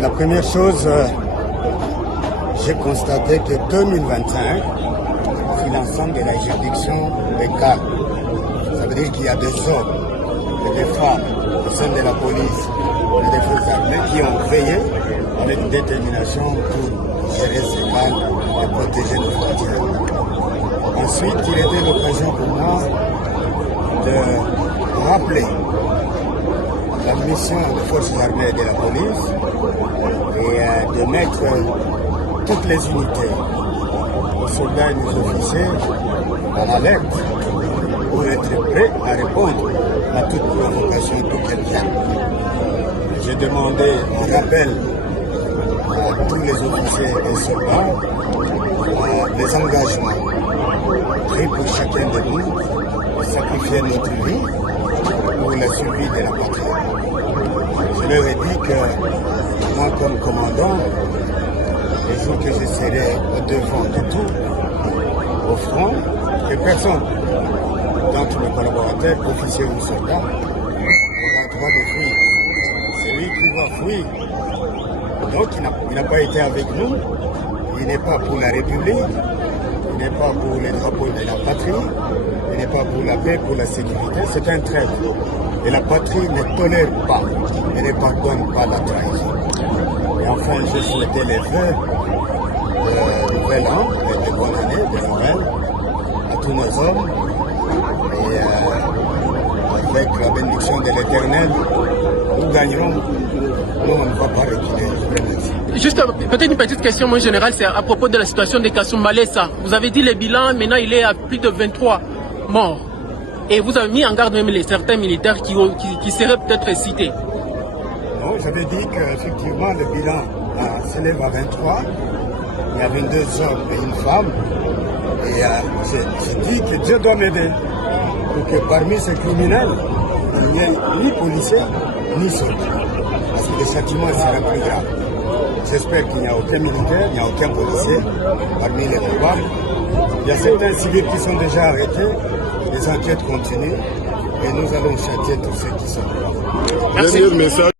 La première chose, j'ai constaté que 2021, c'est l'ensemble de la juridiction légale. Ça veut dire qu'il y a des hommes et des femmes au sein de la police et des forces armées qui ont veillé avec détermination pour gérer ces cas et protéger nos frontières. Ensuite, il était l'occasion pour moi de rappeler la mission des forces armées et de la police et de mettre toutes les unités, les soldats et les officiers en alerte pour être prêts à répondre à toute provocation d'où qu'elle vienne. J'ai demandé un rappel à tous les officiers et soldats les engagements pris pour chacun de nous de sacrifier notre vie pour la survie de la patrie. Je leur ai dit que moi, comme commandant, les jours que je serai au devant de tout, au front, que personne d'entre mes collaborateurs, officiers ou soldats, aura le droit de fuir. Celui qui va fuir, donc il n'a pas été avec nous, il n'est pas pour la République, il n'est pas pour les drapeaux de la patrie, il n'est pas pour la paix, pour la sécurité, c'est un traître. Et la patrie ne tolère pas et ne pardonne pas la trahison. Et enfin, je souhaitais les vœux de nouvel an et de bonne année, de Noël, à tous nos hommes. Et avec la bénédiction de l'Éternel, nous gagnerons. Nous, on ne va pas reculer. Juste peut-être une petite question, mon général, c'est à propos de la situation de Kasumbalesa. Vous avez dit le bilan, maintenant il est à plus de 23 morts. Et vous avez mis en garde même certains militaires qui seraient peut-être cités. Non, j'avais dit qu'effectivement le bilan s'élève à 23. Il y a 22 hommes et une femme. Et j'ai dit que Dieu doit m'aider pour que parmi ces criminels, il n'y ait ni policiers ni soldats. Parce que le châtiment sera plus grave. J'espère qu'il n'y a aucun militaire, il n'y a aucun policier parmi les coupables. Il y a certains civils qui sont déjà arrêtés, les enquêtes continuent et nous allons châtier tous ceux qui sont là. Merci.